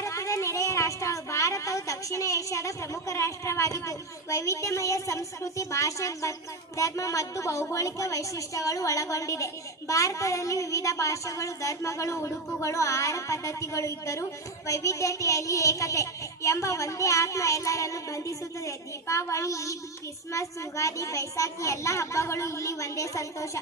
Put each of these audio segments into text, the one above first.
ಭಾರತದ ನೆರೆಯ ರಾಷ್ಟ್ರ ಭಾರತವು ದಕ್ಷಿಣ ಏಷ್ಯಾದ ಪ್ರಮುಖ ರಾಷ್ಟ್ರವಾಗಿದ್ದು, ವೈವಿಧ್ಯಮಯ ಸಂಸ್ಕೃತಿ, ಭಾಷೆ ಧರ್ಮ ಮತ್ತು ಭೌಗೋಳಿಕ ವೈಶಿಷ್ಟ್ಯಗಳು ಒಳಗೊಂಡಿದೆ. ಭಾರತದಲ್ಲಿ ವಿವಿಧ ಭಾಷೆಗಳು, ಧರ್ಮಗಳು, ಉಡುಪುಗಳು, ಆಹಾರ ಪದ್ಧತಿಗಳು ಇದ್ದರೂ ವೈವಿಧ್ಯತೆಯಲ್ಲಿ ಏಕತೆ ಎಂಬ ಒಂದೇ ಆತ್ಮ ಎಲ್ಲರನ್ನು ಬಂಧಿಸುತ್ತದೆ. ದೀಪಾವಳಿ, ಈದ್, ಕ್ರಿಸ್ಮಸ್, ಯುಗಾದಿ ಬೈಸಾಖಿ ಎಲ್ಲ ಹಬ್ಬಗಳು ಇಲ್ಲಿ ಒಂದೇ ಸಂತೋಷ.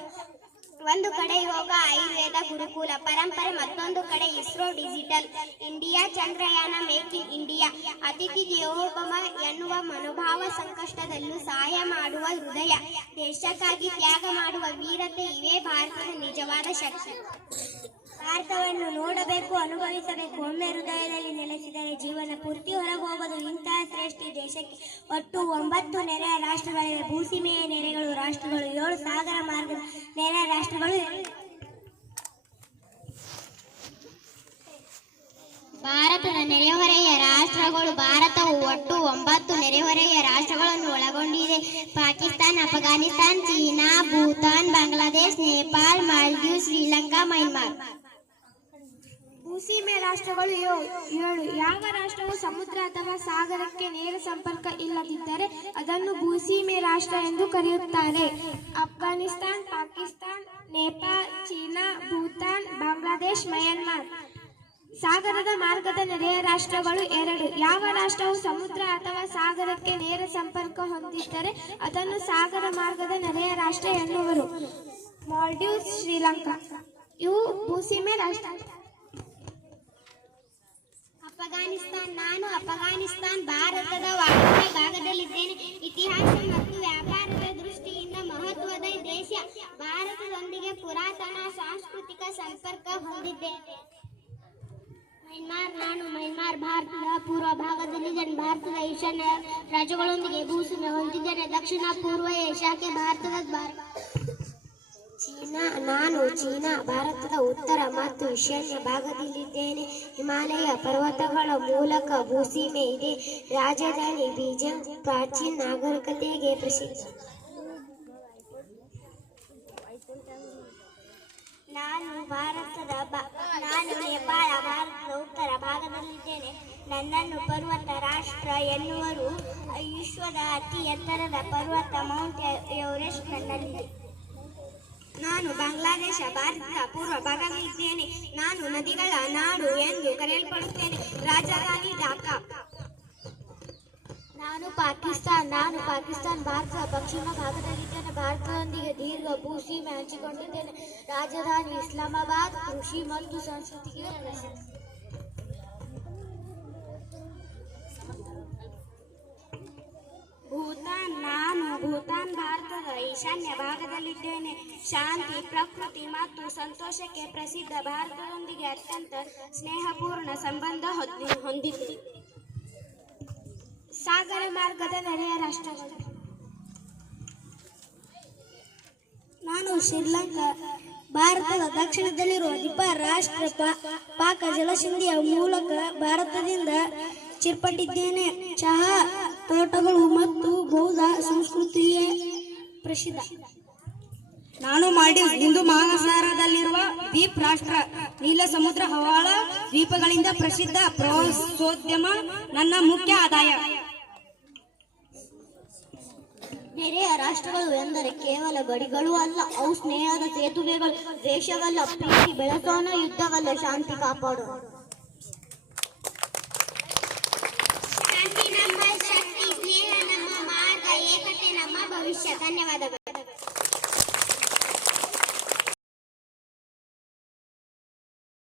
ಒಂದು ಕಡೆ ಯೋಗ, ಆಯುರ್ವೇದ, ಗುರುಕುಲ, ಪರಂಪರೆ, ಮತ್ತೊಂದು ಕಡೆ ISRO digital, India Chandrayaan make in India. ಅತಿಥಿ ದೇವೋಪಮ ಎನ್ನುವ ಮನೋಭಾವ ಸಂಕಷ್ಟದಲ್ಲೂ ಸಹಾಯ ಮಾಡುವ ಹೃದಯ. ದೇಶಕ್ಕಾಗಿ ತ್ಯಾಗ ಮಾಡುವ ವೀರತೆ ಇವೇ ಭಾರತದ ನಿಜವಾದ ಶಕ್ತಿ. ಭಾರತವನ್ನು ನೋಡಬೇಕು, ಅನುಭವಿಸಬೇಕು. ಒಮ್ಮೆ ಹೃದಯದಲ್ಲಿ ನೆಲೆಸಿದರೆ ಜೀವನ ಪೂರ್ತಿ ಹೊರಗೋಗದು ಇಂತಹ ಶ್ರೇಷ್ಠಿ ದೇಶಕ್ಕೆ ಒಟ್ಟು ಒಂಬತ್ತು ನೆರೆಯ ರಾಷ್ಟ್ರಗಳಿವೆ. ಭೂಸೀಮೆಯ ನೆರೆಗಳು ರಾಷ್ಟ್ರಗಳು, ಏಳು ಸಾಗರ ಮಾರ್ಗದ ನೆರೆಯ ರಾಷ್ಟ್ರಗಳು ಭಾರತದ ನೆರೆಹೊರೆಯ ರಾಷ್ಟ್ರಗಳು, ಭಾರತವು ಒಟ್ಟು ಒಂಬತ್ತು ನೆರೆಹೊರೆಯ ರಾಷ್ಟ್ರಗಳನ್ನು ಒಳಗೊಂಡಿದೆ. ಪಾಕಿಸ್ತಾನ್, ಅಫ್ಘಾನಿಸ್ತಾನ್, ಚೀನಾ, ಭೂತಾನ್, ಬಾಂಗ್ಲಾದೇಶ್, ನೇಪಾಳ್ ಮಾಲ್ದೀವ್ ಶ್ರೀಲಂಕಾ ಮೈನ್ಮಾರ್ ಭೂಸೀಮೆ ರಾಷ್ಟ್ರಗಳು ಏಳು. ಯಾವ ರಾಷ್ಟ್ರವು ಸಮುದ್ರ ಅಥವಾ ಸಾಗರಕ್ಕೆ ನೇರ ಸಂಪರ್ಕ ಇಲ್ಲದಿದ್ದರೆ ಅದನ್ನು ಭೂಸೀಮೆ ರಾಷ್ಟ್ರ ಎಂದು ಕರೆಯುತ್ತಾರೆ. Afghanistan, Pakistan, Nepal, China, Bhutan, Bangladesh, Myanmar. ಸಾಗರದ ಮಾರ್ಗದ ನೆರೆಯ ರಾಷ್ಟ್ರಗಳು ಎರಡು. ಯಾವ ರಾಷ್ಟ್ರವು ಸಮುದ್ರ ಅಥವಾ ಸಾಗರಕ್ಕೆ ನೇರ ಸಂಪರ್ಕ ಹೊಂದಿದ್ದರೆ ಅದನ್ನು ಸಾಗರ ಮಾರ್ಗದ ನೆರೆಯ ರಾಷ್ಟ್ರ ಎನ್ನುವರು. ಮಾಲ್ಡೀವ್ಸ್, ಶ್ರೀಲಂಕಾ. ಇವು ಭೂಸೀಮೆ ರಾಷ್ಟ್ರ. ಅಫಘಾನಿಸ್ತಾನ್, ನಾನು ಅಫಘಾನಿಸ್ತಾನ್, ಭಾರತದ ವಾಯುವ್ಯ ಭಾಗದಲ್ಲಿದ್ದೇನೆ. ಇತಿಹಾಸ ಮತ್ತು ವ್ಯಾಪಾರದ ದೃಷ್ಟಿಯಿಂದ ಮಹತ್ವದ ದೇಶ. ಭಾರತದೊಂದಿಗೆ ಪುರಾತನ ಸಾಂಸ್ಕೃತಿಕ ಸಂಪರ್ಕ ಹೊಂದಿದ್ದೇನೆ ಮೈನ್ಮಾರ್ ನಾನು ಮೈನ್ಮಾರ್ ಭಾರತದ ಪೂರ್ವ ಭಾಗದಲ್ಲಿದ್ದೇನೆ ಭಾರತದ ಈಶಾನ್ಯ ರಾಜ್ಯಗಳೊಂದಿಗೆ ಭೂಸೀಮೆ ಹೊಂದಿದ್ದೇನೆ. ದಕ್ಷಿಣ, ಪೂರ್ವ ಏಷ್ಯಾಕ್ಕೆ ಭಾರತದ ದ್ವಾರ. ಚೀನಾ, ನಾನು ಚೀನಾ, ಭಾರತದ ಉತ್ತರ ಮತ್ತು ಈಶಾನ್ಯ ಭಾಗದಲ್ಲಿದ್ದೇನೆ. ಹಿಮಾಲಯ ಪರ್ವತಗಳ ಮೂಲಕ ಭೂಸೀಮೆ ಇದೆ. ರಾಜಧಾನಿ ಬೀಜಿಂಗ್ ಪ್ರಾಚೀನ ನಾಗರಿಕತೆಗೆ ಪ್ರಸಿದ್ಧ. ನಾನು ಭಾರತದ ನಾನು ನೇಪಾಳ, ಭಾರತದ ಉತ್ತರ ಭಾಗದಲ್ಲಿದ್ದೇನೆ. ನನ್ನನ್ನು ಪರ್ವತ ರಾಷ್ಟ್ರ ಎನ್ನುವರು. ವಿಶ್ವದ ಅತಿ ಎತ್ತರದ ಪರ್ವತ ಮೌಂಟ್ ಎವರೆಸ್ಟ್ ನನ್ನಲ್ಲಿದೆ. ನಾನು ಬಾಂಗ್ಲಾದೇಶ ಭಾರತದ ಪೂರ್ವ ಭಾಗದಲ್ಲಿದ್ದೇನೆ ನಾನು ನದಿಗಳ ನಾಡು ಎಂದು ಕರೆಯಲ್ಪಡುತ್ತೇನೆ. ರಾಜಧಾನಿ ಢಾಕಾ. ನಾನು ಪಾಕಿಸ್ತಾನ್ ನಾನು ಪಾಕಿಸ್ತಾನ್ ಭಾರತದ ಪಶ್ಚಿಮ ಭಾಗದಲ್ಲಿದ್ದೇನೆ. ಭಾರತದೊಂದಿಗೆ ದೀರ್ಘ ಭೂಸೀಮೆ ಹಂಚಿಕೊಂಡಿದ್ದೇನೆ. ರಾಜಧಾನಿ ಇಸ್ಲಾಮಾಬಾದ್, ಕೃಷಿ ಮತ್ತು ಸಂಸ್ಕೃತಿಗೆ ಭೂತಾನ್, ನಾನು ಭೂತಾನ್, ಭಾರತದ ಈಶಾನ್ಯ ಭಾಗದಲ್ಲಿದ್ದೇನೆ. ಶಾಂತಿ, ಪ್ರಕೃತಿ ಮತ್ತು ಸಂತೋಷಕ್ಕೆ ಪ್ರಸಿದ್ಧ ಭಾರತದೊಂದಿಗೆ ಅತ್ಯಂತ ಸ್ನೇಹಪೂರ್ಣ ಸಂಬಂಧ ಹೊಂದಿ- ಹೊಂದಿದೆ. ಸಾಗರ ಮಾರ್ಗದ ನೆರೆಯ ರಾಷ್ಟ್ರಗಳು. ನಾನು ಶ್ರೀಲಂಕಾ, ಭಾರತದ ದಕ್ಷಿಣದಲ್ಲಿರುವ ದ್ವೀಪ ರಾಷ್ಟ್ರ ಪಾಕ ಜಲಸಿಂಧಿಯ ಮೂಲಕ ಭಾರತದಿಂದ ಚಿರ್ಪಟ್ಟಿದ್ದೇನೆ. ಚಹಾ ತೋಟಗಳು ಮತ್ತು ಬೌದ್ಧ ಸಂಸ್ಕೃತಿಯೇ ಪ್ರಸಿದ್ಧ. ನಾನು ಮಾಡಿ ಹಿಂದೂ ಮಹಾಸಾಗರದಲ್ಲಿರುವ ದ್ವೀಪ್ ರಾಷ್ಟ್ರ ನೀಲ ಸಮುದ್ರ ಹವಾಳ ದ್ವೀಪಗಳಿಂದ ಪ್ರಸಿದ್ಧ ಪ್ರವಾಸೋದ್ಯಮ ನನ್ನ ಮುಖ್ಯ ಆದಾಯ. ನೆರೆಯ ರಾಷ್ಟ್ರಗಳು ಎಂದರೆ ಕೇವಲ ಗಡಿಗಳು ಅಲ್ಲ ಅವು ಸ್ನೇಹದ ಸೇತುವೆಗಳು ದೇಶವಲ್ಲ ಪ್ರೀತಿ ಬೆಳೆಸೋಣ ಯುದ್ಧವಲ್ಲ ಶಾಂತಿ ಕಾಪಾಡೋಣ ನಮ್ಮ ಭವಿಷ್ಯ. ಧನ್ಯವಾದಗಳು.